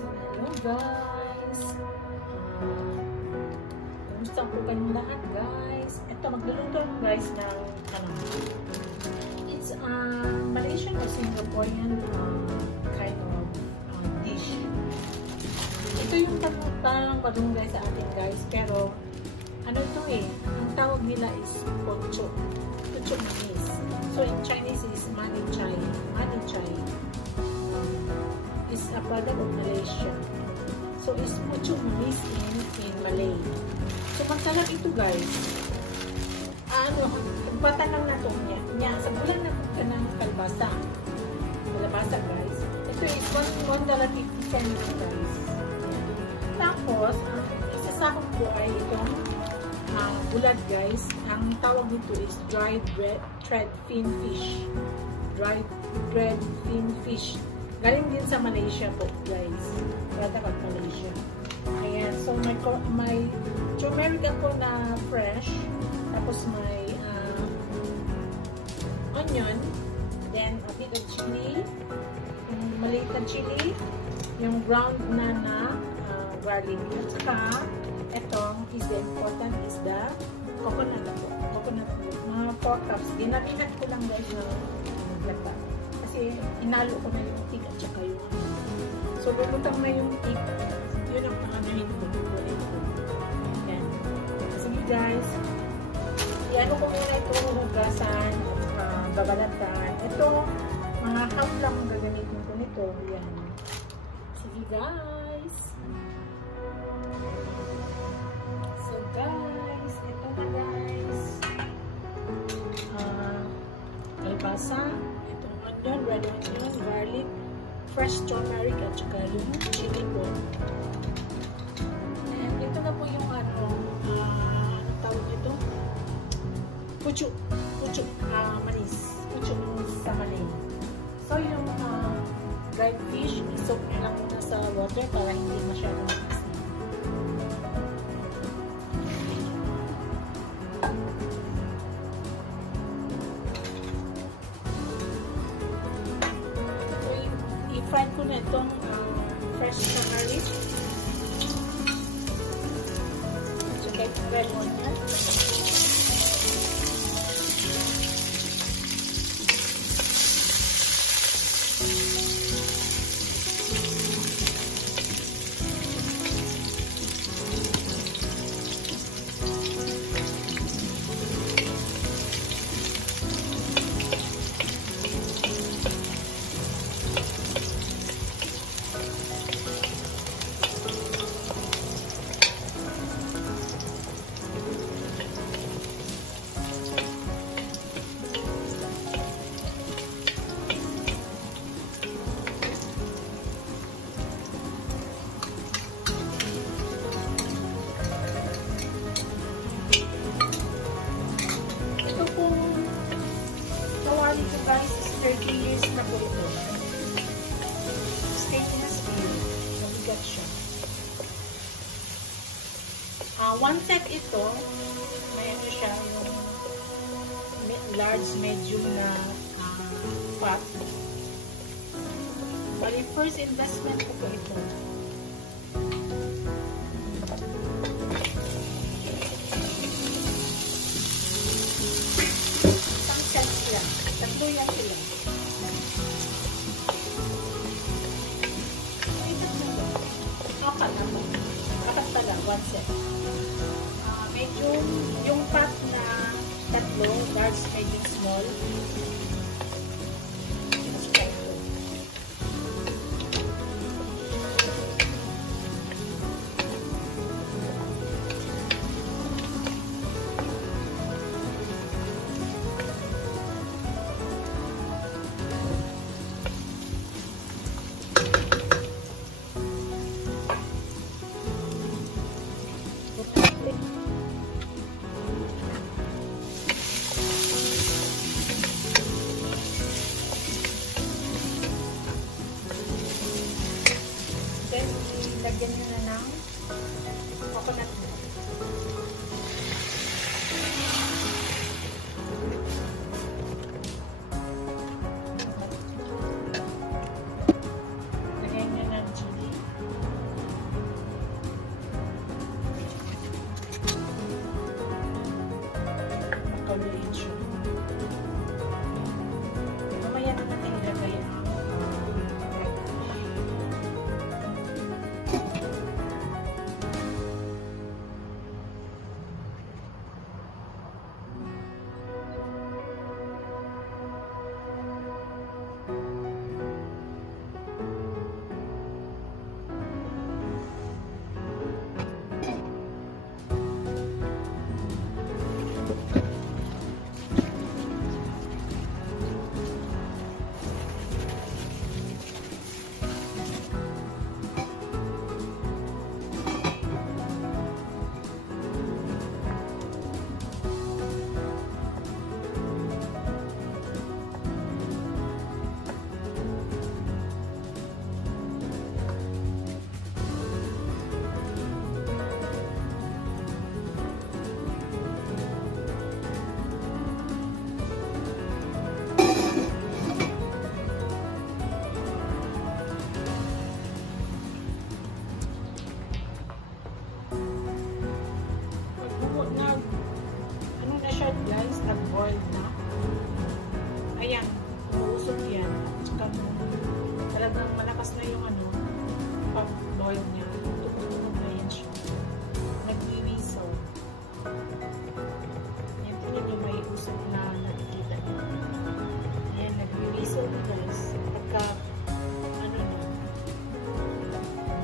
So, hello guys! Kumusta po kayong lahat guys? Ito, magluluto ako guys ng it's Malaysian or Singaporean kind of dish. Ito yung parang barunggay sa atin guys, pero ano to ang tawag nila is pucho manis. So in Chinese is mani chai. Is a product of Malaysia. So is pucho manis in Malay. So pagkalap ito guys, pagpatan lang na ito niya. Sa bulan na ka ng kalabasa guys. Ito is $1.50 guys. Tapos, isasakop ko ay itong bulad guys. Ang tawag nito is dried fin fish. Dried fin fish. Galing din sa Malaysia po guys. Product of Malaysia. Ayan. So, may turmeric ako na fresh. Tapos may onion. Then, a bit of chili. Yung maliit na chili. Yung ground na garlic. At saka, ito, is the important is the coconut ako. Mga 4 cups. Dinapinat ko lang guys na lata. Kasi inalo ko na yung tig at saka yung so lumutang na yung tig. Yun ang panganuhin ko. Ayan. Sige guys. Iano ko muna itong hugasan at babalatan. Ito, mga half lang gagamitin ko nito. Ayan. Sige guys. So guys, ito na guys. Kalbasa. Onion, red onion, garlic, fresh turmeric at saka yung chili po. And ito na po yung anong tawag nito? Pucho manis. Pucho manis sa Malay. So yung dried fish, isok nyo lang muna sa water para hindi masyadong asin. I-fry ko na itong fresh turmeric. So, get red onion. Ito guys is 30 years na po ito. Stainless steel. Mabigat siya. One set ito, may ano siya, yung large, medium na pot. Bali, first investment ko po ito. Tatlo yan sila. Apat pala, one set. Medyo, yung pot na tatlo, large, medium, small. Mas pa ito. Lagyan nyo na ng coconut milk. Lagyan nyo ng chili.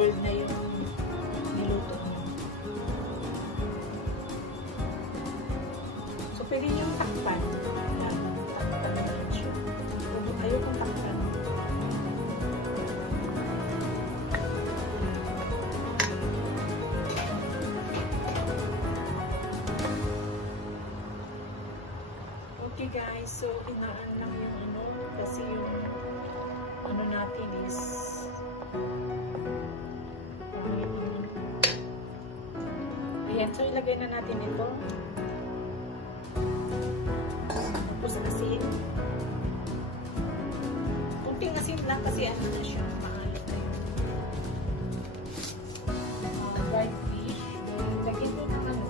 boiled na yung niluto nyo. So, pwede nyo takpan. Ayan, takpan na lang siya. Ayokong takpan. Okay guys, so inaan lang yung ano, kasi yung ano natin is ayan, so ilagay na natin ito. Tapos asin. Kunting asin lang kasi ano na siya, maalat na yun. Dried fish. Lagyan mo ng ano,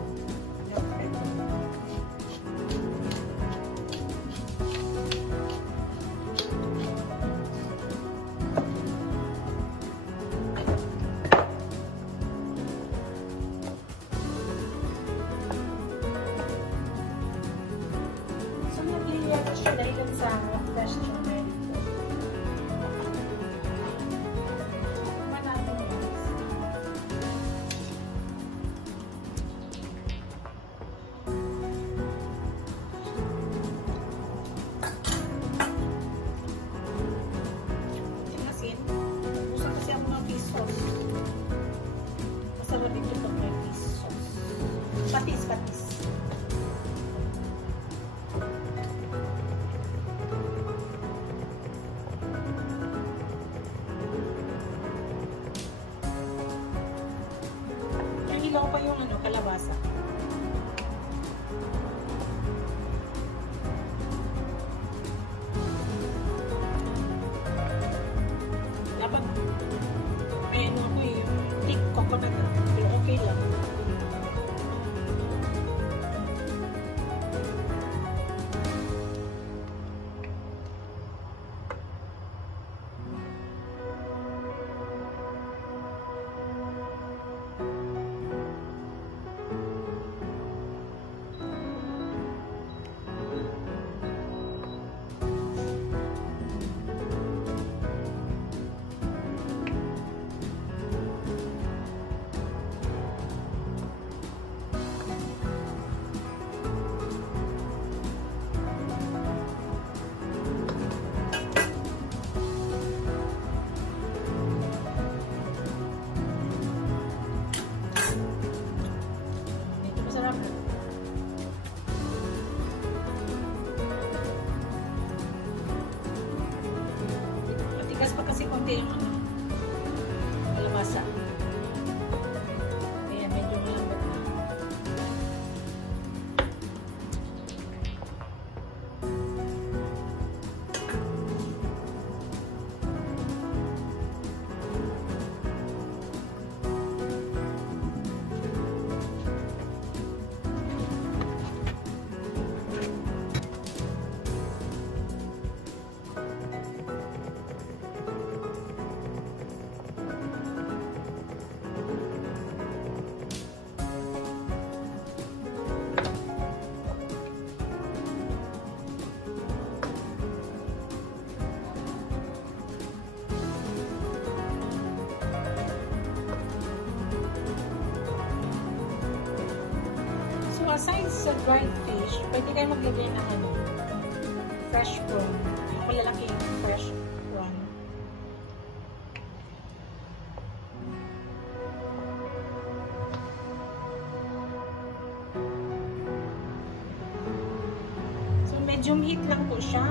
dahil sa fresh strawberry. Manapin yan. Tinasin. Usa kasi ang mga fish sauce. Masarap dito pag may fish sauce. Patis. Hilaw pa yung ano, kalabasa. Dapat may ano ako yung thick coconut, pero okay lang. Matigas pa kasi konti yung ano, kalabasa. Kaya medyo malambot na. Aside sa dried fish, pwede kayo maglagay ng ano, fresh prawn. Yung malalaking fresh prawn. So, medium heat lang po siya.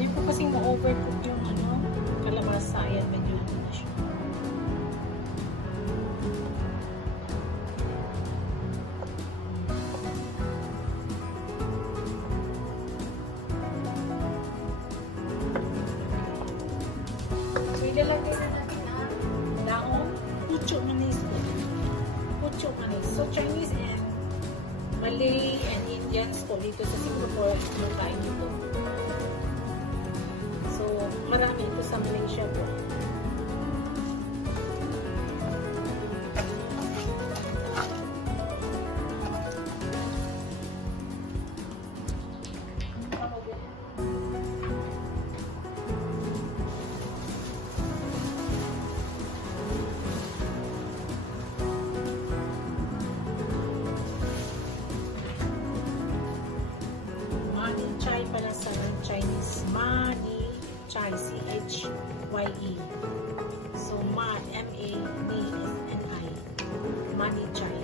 Ayun po kasing ma-overcook yung ano, kalabasa. Ayan, medyo ano na siya. Ilalagay na natin ang daong pucho manis. So, Chinese and Malay and Indians po dito sa Singapore yung kain dito. So, marami ito sa Malaysia po. M-A-N-I-C-H-Y-E. So, M-A-N-I. Mani Chai.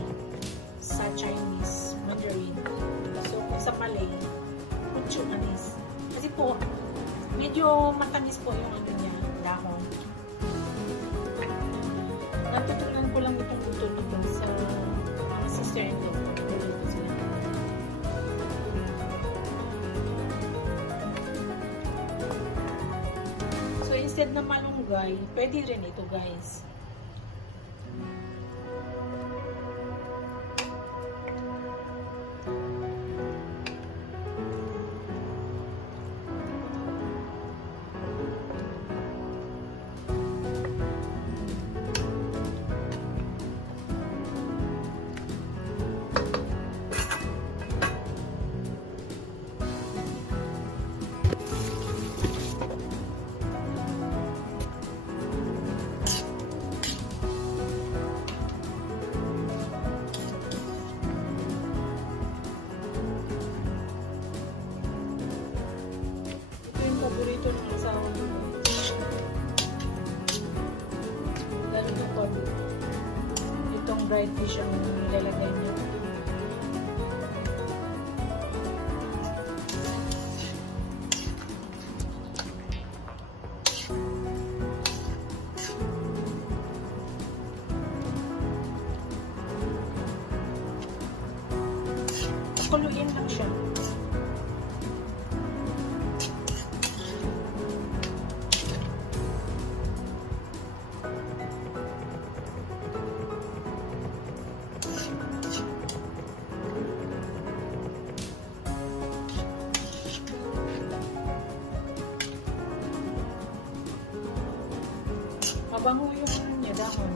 Sa Chinese, Mandarin. So, kung sa Malay, Puchu Anis. Kasi po, medyo matamis po yung ano niya, dahon. Natutunan ko lang itong luto nito sa mga sister-in-law. So, instead na malunggay, pwede rin ito, guys. Paborito ng asawa ko. Lalo na pag itong dried fish ang nilalagay niya. Kuluin lang siya. Mabango yung niya dahon.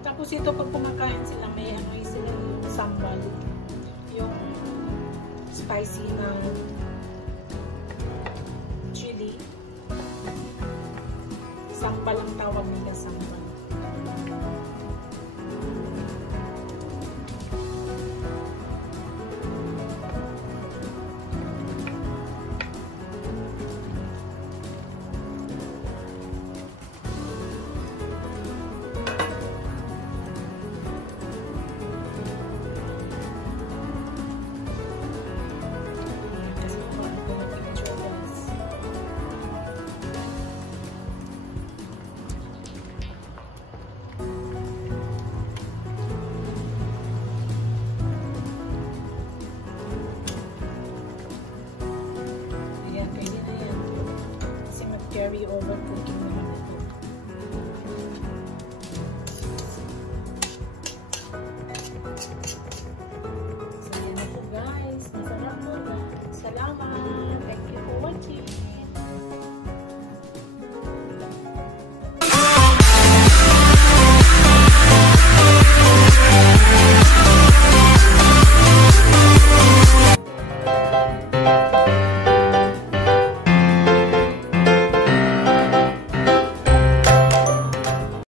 Tapos ito pag kumakain sila, may ano sila yung sambal, yung spicy na chili. Sambal ang tawag nila, sambal.